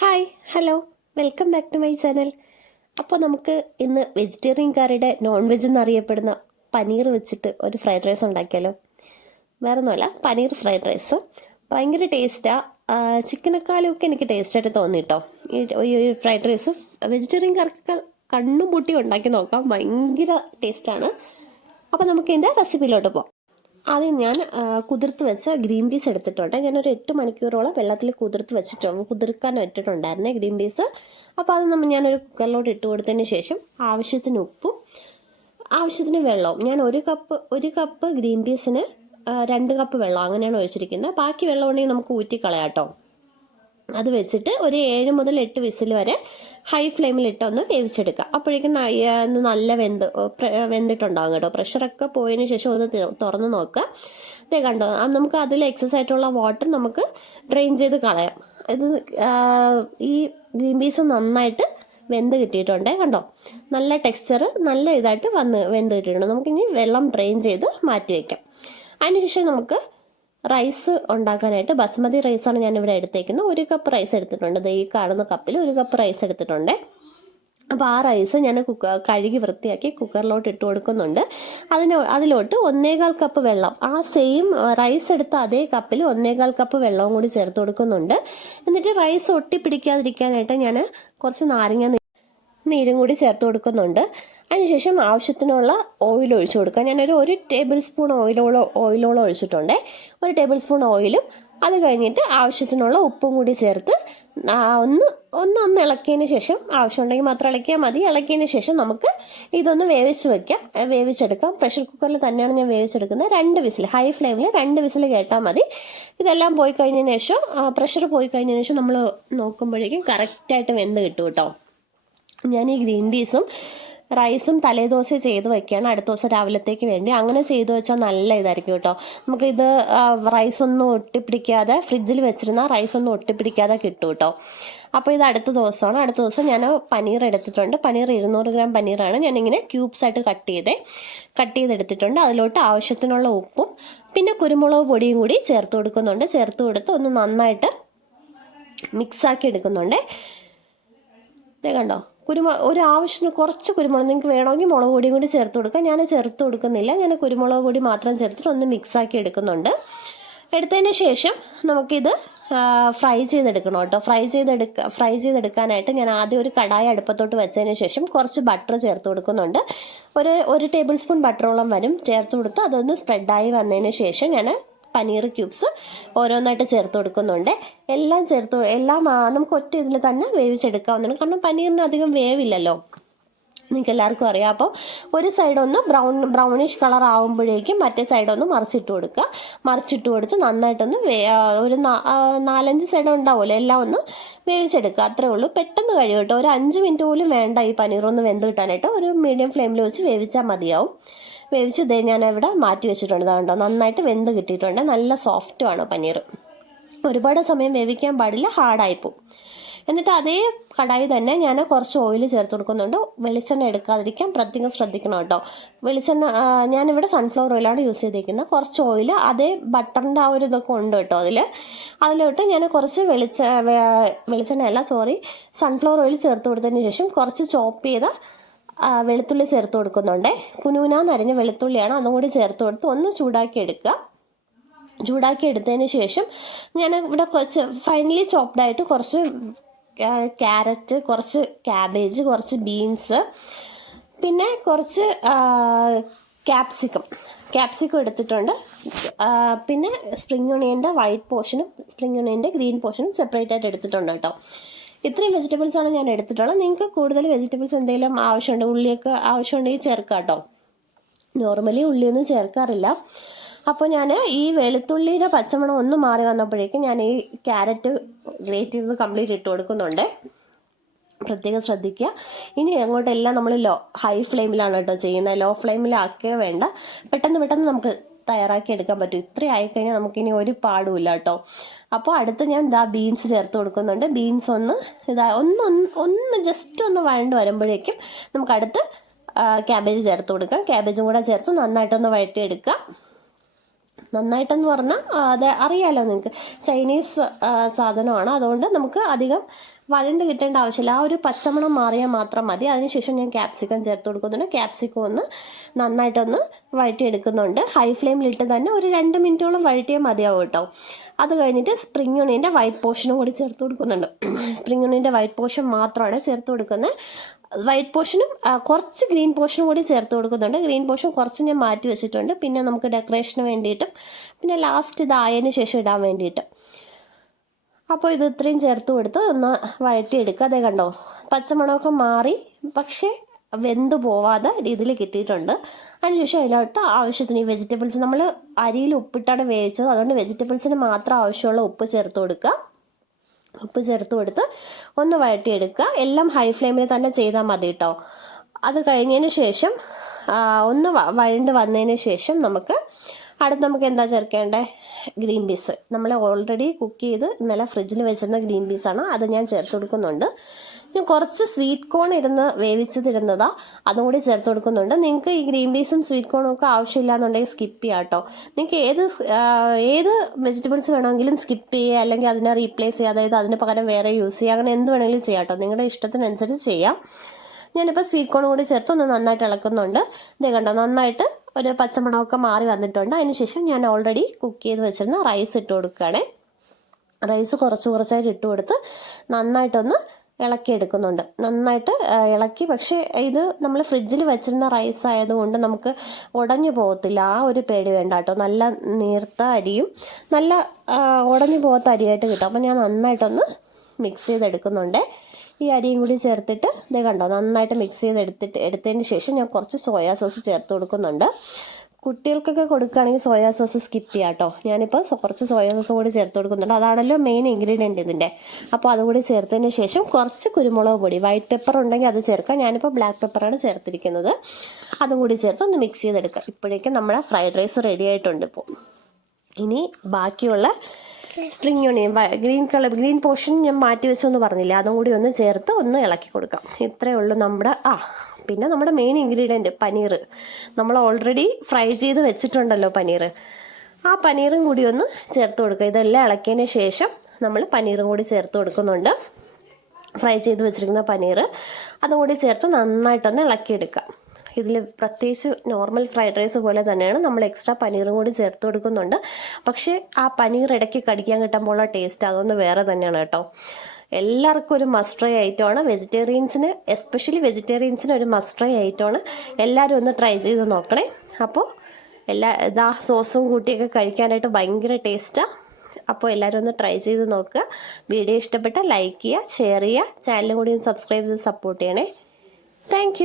Hi hello welcome back to my channel. അപ്പോൾ നമുക്ക് ഇന്ന് വെജിറ്റേറിയൻകാരുടെ നോൺ വെജ് എന്നറിയപ്പെടുന്ന പനീർ വെച്ചിട്ട് ഒരു ഫ്രൈഡ് റൈസ് ഉണ്ടാക്കിയാലോ. വേറെ ഒന്നുമല്ല, പനീർ ഫ്രൈഡ് റൈസ് ഭയങ്കര ടേസ്റ്റാണ്. ചിക്കനേക്കാളുമൊക്കെ എനിക്ക് ടേസ്റ്റായിട്ട് തോന്നി കേട്ടോ. ഈ ഫ്രൈഡ് റൈസ് വെജിറ്റേറിയൻകാർക്കൊക്കെ കണ്ണും പൂട്ടി ഉണ്ടാക്കി നോക്കാം, ഭയങ്കര ടേസ്റ്റാണ്. അപ്പോൾ നമുക്ക് ഇതിൻ്റെ റെസിപ്പിയിലോട്ട് പോകാം. ആദ്യം ഞാൻ കുതിർത്ത് വെച്ച ഗ്രീൻ പീസ് എടുത്തിട്ടുണ്ട്. ഞാനൊരു 8 മണിക്കൂറോളം വെള്ളത്തിൽ കുതിർക്കാൻ ഇട്ടിട്ടുണ്ടായിരുന്നേ ഗ്രീൻ പീസ്. അപ്പോൾ അത് ഞാനൊരു കുക്കറിലോട്ട് ഇട്ട് കൊടുത്തതിന് ശേഷം ആവശ്യത്തിന് ഉപ്പും ആവശ്യത്തിന് വെള്ളവും, ഞാൻ ഒരു കപ്പ് ഗ്രീൻ പീസിന് 2 കപ്പ് വെള്ളം അങ്ങനെയാണ് ഒഴിച്ചിരിക്കുന്നത്. ബാക്കി വെള്ളം ഉണ്ടെങ്കിൽ നമുക്ക് ഊറ്റിക്കളയാം കേട്ടോ. അത് വെച്ചിട്ട് ഒരു 7 മുതൽ 8 വിസിൽ വരെ ഹൈ ഫ്ലെയിമിലിട്ട് ഒന്ന് വേവിച്ചെടുക്കുക. അപ്പോഴേക്കും നല്ല വെന്തിട്ടുണ്ടാകും കേട്ടോ. പ്രഷറൊക്കെ പോയതിന് ശേഷം ഒന്ന് തുറന്ന് നോക്കുക. ഇതേ കണ്ടോ, നമുക്ക് അതിൽ എക്സസ് ആയിട്ടുള്ള വാട്ടർ നമുക്ക് ഡ്രെയിൻ ചെയ്ത് കളയാം. ഇത് ഈ ഗ്രീൻ പീസ് നന്നായിട്ട് വെന്ത് കിട്ടിയിട്ടുണ്ട് കണ്ടോ. നല്ല ടെക്സ്ചർ നല്ല ഇതായിട്ട് വെന്ത് കിട്ടിയിട്ടുണ്ട്. നമുക്കിനി വെള്ളം ഡ്രെയിൻ ചെയ്ത് മാറ്റി വയ്ക്കാം. അതിനുശേഷം നമുക്ക് റൈസ് ഉണ്ടാക്കാനായിട്ട് ബസ്മതി റൈസാണ് ഞാനിവിടെ എടുത്തേക്കുന്നത്. 1 കപ്പ് റൈസ് എടുത്തിട്ടുണ്ട്. ഈ കാണുന്ന കപ്പിൽ 1 കപ്പ് റൈസ് എടുത്തിട്ടുണ്ട്. അപ്പോൾ ആ റൈസ് ഞാൻ കഴുകി വൃത്തിയാക്കി കുക്കറിലോട്ട് ഇട്ട് കൊടുക്കുന്നുണ്ട്. അതിലോട്ട് 1.25 കപ്പ് വെള്ളം, ആ സെയിം റൈസ് എടുത്ത അതേ കപ്പിൽ 1.25 കപ്പ് വെള്ളവും കൂടി ചേർത്ത് കൊടുക്കുന്നുണ്ട്. എന്നിട്ട് റൈസ് ഒട്ടിപ്പിടിക്കാതിരിക്കാനായിട്ട് ഞാൻ കുറച്ച് നാരങ്ങ നീരും കൂടി ചേർത്ത് കൊടുക്കുന്നുണ്ട്. അതിനുശേഷം ആവശ്യത്തിനുള്ള ഓയിൽ ഒഴിച്ചു കൊടുക്കുക. ഞാനൊരു 1 ടേബിൾ സ്പൂൺ ഓയിലോളം ഒഴിച്ചിട്ടുണ്ട്. 1 ടേബിൾ സ്പൂൺ ഓയിലും അത് കഴിഞ്ഞിട്ട് ആവശ്യത്തിനുള്ള ഉപ്പും കൂടി ചേർത്ത് ഒന്ന് ഇളക്കിയതിന് ശേഷം, ആവശ്യമുണ്ടെങ്കിൽ മാത്രം ഇളക്കിയാൽ മതി. ഇളക്കിയതിന് ശേഷം നമുക്ക് ഇതൊന്ന് വേവിച്ചെടുക്കാം. പ്രഷർ കുക്കറിൽ തന്നെയാണ് ഞാൻ വേവിച്ചെടുക്കുന്നത്. 2 വിസിൽ, ഹൈ ഫ്ലെയിമിൽ 2 വിസിൽ കേട്ടാൽ മതി. ഇതെല്ലാം പോയി കഴിഞ്ഞതിന് ശേഷം, പ്രഷർ പോയി കഴിഞ്ഞതിന് ശേഷം നമ്മൾ നോക്കുമ്പോഴേക്കും കറക്റ്റായിട്ട് വെന്ത് കിട്ടും കേട്ടോ. ഞാൻ ഈ ഗ്രീൻ പീസും റൈസും തലേദിവസം ചെയ്ത് വെക്കുകയാണ്, അടുത്ത ദിവസം രാവിലത്തേക്ക് വേണ്ടി. അങ്ങനെ ചെയ്ത് വെച്ചാൽ നല്ല ഇതായിരിക്കും കേട്ടോ. നമുക്കിത് റൈസൊന്നും ഒട്ടിപ്പിടിക്കാതെ, ഫ്രിഡ്ജിൽ വെച്ചിരുന്ന റൈസൊന്നും ഒട്ടിപ്പിടിക്കാതെ കിട്ടും കേട്ടോ. അപ്പോൾ ഇത് അടുത്ത ദിവസമാണ്. അടുത്ത ദിവസം ഞാൻ പനീർ എടുത്തിട്ടുണ്ട്. പനീർ 200 ഗ്രാം പനീറാണ് ഞാനിങ്ങനെ ക്യൂബ്സ് ആയിട്ട് കട്ട് ചെയ്തെടുത്തിട്ടുണ്ട്. അതിലോട്ട് ആവശ്യത്തിനുള്ള ഉപ്പും പിന്നെ കുരുമുളക് പൊടിയും കൂടി ചേർത്ത് കൊടുക്കുന്നുണ്ട്. ചേർത്ത് കൊടുത്ത് ഒന്ന് നന്നായിട്ട് മിക്സാക്കി എടുക്കുന്നുണ്ട്. ഇതേ കണ്ടോ, ഒരു ആവശ്യത്തിന് കുറച്ച് കുരുമുളക്, നിങ്ങൾക്ക് വേണമെങ്കിൽ മുളക് പൊടിയും കൂടി ചേർത്ത് കൊടുക്കാം. ഞാൻ ചേർത്ത് കൊടുക്കുന്നില്ല, ഞാൻ കുരുമുളക് പൊടി മാത്രം ചേർത്തിട്ട് ഒന്ന് മിക്സാക്കി എടുക്കുന്നുണ്ട്. എടുത്തതിന് ശേഷം നമുക്കിത് ഫ്രൈ ചെയ്തെടുക്കണം കേട്ടോ. ഫ്രൈ ചെയ്തെടുക്കാനായിട്ട് ഞാൻ ആദ്യം ഒരു കടായി അടുപ്പത്തോട്ട് വെച്ചതിന് ശേഷം കുറച്ച് ബട്ടർ ചേർത്ത് കൊടുക്കുന്നുണ്ട്. ഒരു ടേബിൾ സ്പൂൺ ബട്ടറോളം വരും ചേർത്ത് കൊടുത്ത് അതൊന്ന് സ്പ്രെഡായി വന്നതിന് ശേഷം ഞാൻ പനീർ ക്യൂബ്സ് ഓരോന്നായിട്ട് ചേർത്ത് കൊടുക്കുന്നുണ്ട്. എല്ലാം നമുക്ക് ഒറ്റ ഇതിൽ തന്നെ വേവിച്ചെടുക്കാവുന്നതാണ്. കാരണം പനീറിന് അധികം വേവില്ലല്ലോ, നിങ്ങൾക്ക് എല്ലാവർക്കും അറിയാം. അപ്പോൾ ഒരു സൈഡൊന്ന് ബ്രൗണിഷ് കളർ ആകുമ്പോഴേക്കും മറ്റേ സൈഡൊന്ന് മറിച്ചിട്ട് കൊടുത്ത് നന്നായിട്ടൊന്ന് ഒരു 4-5 സൈഡ് ഉണ്ടാവുമല്ലോ, എല്ലാം ഒന്ന് വേവിച്ചെടുക്കുക. അത്രേ ഉള്ളൂ, പെട്ടെന്ന് കഴിയും കേട്ടോ. ഒരു 5 മിനിറ്റ് പോലും വേണ്ട ഈ പനീറൊന്ന് വെന്ത് കിട്ടാനായിട്ട്. ഒരു മീഡിയം ഫ്ലെയിമിൽ വെച്ച് വേവിച്ചാൽ മതിയാവും. വേവിച്ച് ഞാൻ ഇവിടെ മാറ്റി വെച്ചിട്ടുണ്ട്. അതുകൊണ്ടോ നന്നായിട്ട് വെന്ത് കിട്ടിയിട്ടുണ്ട്. നല്ല സോഫ്റ്റുമാണ് പനീർ. ഒരുപാട് സമയം വേവിക്കാൻ പാടില്ല, ഹാർഡായിപ്പോവും. എന്നിട്ട് അതേ കടായി തന്നെ ഞാൻ കുറച്ച് ഓയിൽ ചേർത്ത് കൊടുക്കുന്നുണ്ട്. വെളിച്ചെണ്ണ എടുക്കാതിരിക്കാൻ പ്രത്യേകം ശ്രദ്ധിക്കണം കേട്ടോ. വെളിച്ചെണ്ണ ഞാനിവിടെ സൺഫ്ലവർ ഓയിലാണ് യൂസ് ചെയ്തിരിക്കുന്നത്. കുറച്ച് ഓയിൽ, അതേ ബട്ടറിൻ്റെ ആ ഒരു ഇതൊക്കെ ഉണ്ട് കേട്ടോ അതിലോട്ട് ഞാൻ കുറച്ച് സൺഫ്ലവർ ഓയിൽ ചേർത്ത് കൊടുത്തതിന് ശേഷം കുറച്ച് ചോപ്പ് ചെയ്ത വെളുത്തുള്ളി ചേർത്ത് കൊടുക്കുന്നുണ്ട്. കുനുകുനാന്നരിഞ്ഞ വെളുത്തുള്ളിയാണ്, അതും കൂടി ചേർത്ത് കൊടുത്ത് ഒന്ന് ചൂടാക്കി എടുത്തതിന് ശേഷം ഞാൻ ഇവിടെ കുറച്ച് ഫൈനലി ചോപ്ഡായിട്ട് കുറച്ച് ക്യാരറ്റ്, കുറച്ച് ക്യാബേജ്, കുറച്ച് ബീൻസ്, പിന്നെ കുറച്ച് ക്യാപ്സിക്കം എടുത്തിട്ടുണ്ട്. പിന്നെ സ്പ്രിംഗ് ഒണിയൻ്റെ വൈറ്റ് പോർഷനും സ്പ്രിംഗ് ഒണിയൻ്റെ ഗ്രീൻ പോർഷനും സെപ്പറേറ്റ് ആയിട്ട് എടുത്തിട്ടുണ്ട് കേട്ടോ. ഇത്രയും വെജിറ്റബിൾസാണ് ഞാൻ എടുത്തിട്ടുള്ളത്. നിങ്ങൾക്ക് കൂടുതൽ വെജിറ്റബിൾസ് എന്തെങ്കിലും ഉള്ളിയൊക്കെ ആവശ്യമുണ്ടെങ്കിൽ ചേർക്കാം കേട്ടോ. നോർമലി ഉള്ളിയൊന്നും ചേർക്കാറില്ല. അപ്പോൾ ഞാൻ ഈ വെളുത്തുള്ളിയുടെ പച്ചമണം ഒന്ന് മാറി വന്നപ്പോഴേക്കും ഞാൻ ഈ ക്യാരറ്റ് ഗ്രേറ്റ് ചെയ്ത് കംപ്ലീറ്റ് ഇട്ട് കൊടുക്കുന്നുണ്ട്. പ്രത്യേകം ശ്രദ്ധിക്കുക. ഇനി അങ്ങോട്ടെല്ലാം നമ്മൾ ഹൈ ഫ്ലെയിമിലാണ് കേട്ടോ ചെയ്യുന്നത്. ലോ ഫ്ലെയിമിലാക്കുക വേണ്ട. പെട്ടെന്ന് നമുക്ക് തയ്യാറാക്കി എടുക്കാൻ പറ്റും. ഇത്രയും ആയിക്കഴിഞ്ഞാൽ നമുക്കിനി ഒരു പാടുമില്ല കേട്ടോ. അപ്പോൾ അടുത്ത് ഞാൻ ബീൻസ് ചേർത്ത് കൊടുക്കുന്നുണ്ട്. ബീൻസ് ഒന്ന് ജസ്റ്റ് ഒന്ന് വഴണ്ട് വരുമ്പോഴേക്കും നമുക്ക് അടുത്ത് ക്യാബേജ് ചേർത്ത് കൊടുക്കാം. ക്യാബേജും കൂടെ ചേർത്ത് നന്നായിട്ടൊന്ന് വഴറ്റിയെടുക്കുക. നന്നായിട്ടെന്ന് പറഞ്ഞാൽ അത് അറിയാലോ നിങ്ങൾക്ക്, ചൈനീസ് സാധനമാണ്. അതുകൊണ്ട് നമുക്ക് അധികം വഴണ്ട് കിട്ടേണ്ട ആവശ്യമില്ല. ആ ഒരു പച്ചമണം മാറിയാൽ മാത്രം മതി. അതിനുശേഷം ഞാൻ ക്യാപ്സിക്കം ചേർത്ത് കൊടുക്കുന്നുണ്ട്. ക്യാപ്സിക്കം ഒന്ന് നന്നായിട്ടൊന്ന് വഴറ്റിയെടുക്കുന്നുണ്ട്. ഹൈ ഫ്ലെയിമിലിട്ട് തന്നെ ഒരു 2 മിനിറ്റോളം വഴറ്റിയാൽ മതിയാവും കേട്ടോ. അത് കഴിഞ്ഞിട്ട് സ്പ്രിംഗ് ഒണിയൻ്റെ വൈറ്റ് പോർഷനും കൂടി ചേർത്ത് കൊടുക്കുന്നുണ്ട്. സ്പ്രിംഗ് ഒണിയൻ്റെ വൈറ്റ് പോർഷൻ മാത്രമാണ് ചേർത്ത് കൊടുക്കുന്നത്. വൈറ്റ് പോർഷനും കുറച്ച് ഗ്രീൻ പോർഷനും കൂടി ചേർത്ത് കൊടുക്കുന്നുണ്ട്. ഗ്രീൻ പോർഷൻ കുറച്ച് ഞാൻ മാറ്റി വെച്ചിട്ടുണ്ട്, പിന്നെ നമുക്ക് ഡെക്കറേഷന് വേണ്ടിയിട്ടും പിന്നെ ലാസ്റ്റ് ഇതായതിന് ശേഷം ഇടാൻ വേണ്ടിയിട്ട്. അപ്പോൾ ഇത് ഇത്രയും ചേർത്ത് കൊടുത്ത് ഒന്ന് വഴറ്റിയെടുക്കുക. അതേ കണ്ടോ, പച്ചമണമൊക്കെ മാറി പക്ഷേ വെന്ത് പോവാതെ രീതിയിൽ കിട്ടിയിട്ടുണ്ട്. അതിനുശേഷം അതിലോട്ട് ആവശ്യത്തിന് ഈ വെജിറ്റബിൾസ്, നമ്മൾ അരിയിൽ ഉപ്പിട്ടാണ് വേവിച്ചത്, അതുകൊണ്ട് വെജിറ്റബിൾസിന് മാത്രം ആവശ്യമുള്ള ഉപ്പ് ചേർത്ത് കൊടുക്കുക. ഉപ്പ് ചേർത്ത് കൊടുത്ത് ഒന്ന് വഴറ്റിയെടുക്കുക. എല്ലാം ഹൈ ഫ്ലെയിമിൽ തന്നെ ചെയ്താൽ മതി കേട്ടോ. അത് കഴിഞ്ഞതിന് ശേഷം ഒന്ന് വഴണ്ട് വന്നതിന് ശേഷം നമുക്ക് എന്താ ചേർക്കേണ്ടത്, ഗ്രീൻ പീസ്. നമ്മൾ ഓൾറെഡി കുക്ക് ചെയ്ത് ഇന്നലെ ഫ്രിഡ്ജിൽ വെച്ചിരുന്ന ഗ്രീൻ പീസാണ്, അത് ഞാൻ ചേർത്ത് കൊടുക്കുന്നുണ്ട്. ഞാൻ കുറച്ച് സ്വീറ്റ് കോൺ വേവിച്ചതിരുന്നതാ, അതും കൂടി ചേർത്ത് കൊടുക്കുന്നുണ്ട്. നിങ്ങൾക്ക് ഈ ഗ്രീൻ പീസും സ്വീറ്റ് കോണും ഒക്കെ ആവശ്യമില്ല എന്നുണ്ടെങ്കിൽ സ്കിപ്പ് ചെയ്യാം കേട്ടോ. നിങ്ങൾക്ക് ഏത് വെജിറ്റബിൾസ് വേണമെങ്കിലും സ്കിപ്പ് ചെയ്യുക, അല്ലെങ്കിൽ അതിനെ റീപ്ലേസ് ചെയ്യുക, അതായത് അതിന് പകരം വേറെ യൂസ് ചെയ്യുക, അങ്ങനെ എന്ത് വേണമെങ്കിലും ചെയ്യാം കേട്ടോ. നിങ്ങളുടെ ഇഷ്ടത്തിനനുസരിച്ച് ചെയ്യാം. ഞാനിപ്പോൾ സ്വീറ്റ് കോൺ കൂടി ചേർത്ത് ഒന്ന് നന്നായിട്ട് ഇളക്കുന്നുണ്ട്. ഇത് കണ്ടോ, നന്നായിട്ട് ഒരു പച്ചമണമൊക്കെ മാറി വന്നിട്ടുണ്ട്. അതിനുശേഷം ഞാൻ ഓൾറെഡി കുക്ക് ചെയ്ത് വെച്ചിരുന്ന റൈസ് ഇട്ട് കൊടുക്കുകയാണേ. റൈസ് കുറച്ചായിട്ട് ഇട്ട് കൊടുത്ത് നന്നായിട്ടൊന്ന് ഇളക്കി എടുക്കുന്നുണ്ട്. നന്നായിട്ട് ഇളക്കി, പക്ഷേ ഇത് നമ്മൾ ഫ്രിഡ്ജിൽ വെച്ചിരുന്ന റൈസ് ആയതുകൊണ്ട് നമുക്ക് ഉടഞ്ഞു പോകത്തില്ല, ആ ഒരു പേടി വേണ്ട കേട്ടോ. നല്ല നീർത്ത അരിയും നല്ല ഉടഞ്ഞു പോകാത്ത അരിയായിട്ട് കിട്ടും. അപ്പോൾ ഞാൻ നന്നായിട്ടൊന്ന് മിക്സ് ചെയ്തെടുക്കുന്നുണ്ട്. ഈ അരിയും കൂടി ചേർത്തിട്ട് ഇത് കണ്ടോ, നന്നായിട്ട് മിക്സ് എടുത്തതിന് ശേഷം ഞാൻ കുറച്ച് സോയാ സോസ് ചേർത്ത് കൊടുക്കുന്നുണ്ട്. കുട്ടികൾക്കൊക്കെ കൊടുക്കുകയാണെങ്കിൽ സോയാ സോസ് സ്കിപ്പ് ചെയ്യാം കേട്ടോ. ഞാനിപ്പോൾ കുറച്ച് സോയാ സോസും കൂടി ചേർത്ത് കൊടുക്കുന്നുണ്ട്. അതാണല്ലോ മെയിൻ ഇൻഗ്രീഡിയൻറ്റ് ഇതിൻ്റെ. അപ്പോൾ അതുകൂടി ചേർത്തതിന് ശേഷം കുറച്ച് കുരുമുളക് പൊടി, വൈറ്റ് പെപ്പർ ഉണ്ടെങ്കിൽ അത് ചേർക്കാം. ഞാനിപ്പോൾ ബ്ലാക്ക് പെപ്പറാണ് ചേർത്തിരിക്കുന്നത്. അതും കൂടി ചേർത്ത് ഒന്ന് മിക്സ് ചെയ്തെടുക്കാം. ഇപ്പോഴേക്കും നമ്മുടെ ഫ്രൈഡ് റൈസ് റെഡി ആയിട്ടുണ്ട്. ഇപ്പോൾ ഇനി ബാക്കിയുള്ള സ്പ്രിംഗ് ഒണിയൻ ഗ്രീൻ പോർഷൻ ഞാൻ മാറ്റി വെച്ചെന്ന് പറഞ്ഞില്ലേ, അതും കൂടി ഒന്ന് ചേർത്ത് ഒന്ന് ഇളക്കി കൊടുക്കാം. ഇത്രയേ ഉള്ളൂ നമ്മുടെ പിന്നെ നമ്മുടെ മെയിൻ ഇൻഗ്രീഡിയൻറ്റ് പനീർ. നമ്മൾ ഓൾറെഡി ഫ്രൈ ചെയ്ത് വെച്ചിട്ടുണ്ടല്ലോ പനീർ, ആ പനീറും കൂടി ഒന്ന് ചേർത്ത് കൊടുക്കുക. ഇതെല്ലാം ഇളക്കിയതിന് ശേഷം നമ്മൾ പനീറും കൂടി ചേർത്ത് കൊടുക്കുന്നുണ്ട്. ഫ്രൈ ചെയ്ത് വെച്ചിരിക്കുന്ന പനീർ അതും കൂടി ചേർത്ത് നന്നായിട്ടൊന്ന് ഇളക്കിയെടുക്കുക. ഇതിൽ പ്രത്യേകിച്ച് നോർമൽ ഫ്രൈഡ് റൈസ് പോലെ തന്നെയാണ്, നമ്മൾ എക്സ്ട്രാ പനീറും കൂടി ചേർത്ത് കൊടുക്കുന്നുണ്ട്. പക്ഷേ ആ പനീർ ഇടയ്ക്ക് കടിക്കാൻ കിട്ടുമ്പോഴുള്ള ടേസ്റ്റ് അതൊന്ന് വേറെ തന്നെയാണ് കേട്ടോ. എല്ലാവർക്കും ഒരു മസ്റ്റ് ട്രൈ ഐറ്റമാണ്. എസ്പെഷ്യലി വെജിറ്റേറിയൻസിന് ഒരു മസ്റ്റ് ട്രൈ ഐറ്റമാണ്. എല്ലാവരും ഒന്ന് ട്രൈ ചെയ്ത് നോക്കണേ. അപ്പോൾ സോസും കൂട്ടിയൊക്കെ കഴിക്കാനായിട്ട് ഭയങ്കര ടേസ്റ്റാണ്. അപ്പോൾ എല്ലാവരും ഒന്ന് ട്രൈ ചെയ്ത് നോക്കുക. വീഡിയോ ഇഷ്ടപ്പെട്ടാൽ ലൈക്ക് ചെയ്യുക, ഷെയർ ചെയ്യുക, ചാനലും കൂടി ഒന്ന് സബ്സ്ക്രൈബ് ചെയ്ത് സപ്പോർട്ട് ചെയ്യണേ. താങ്ക്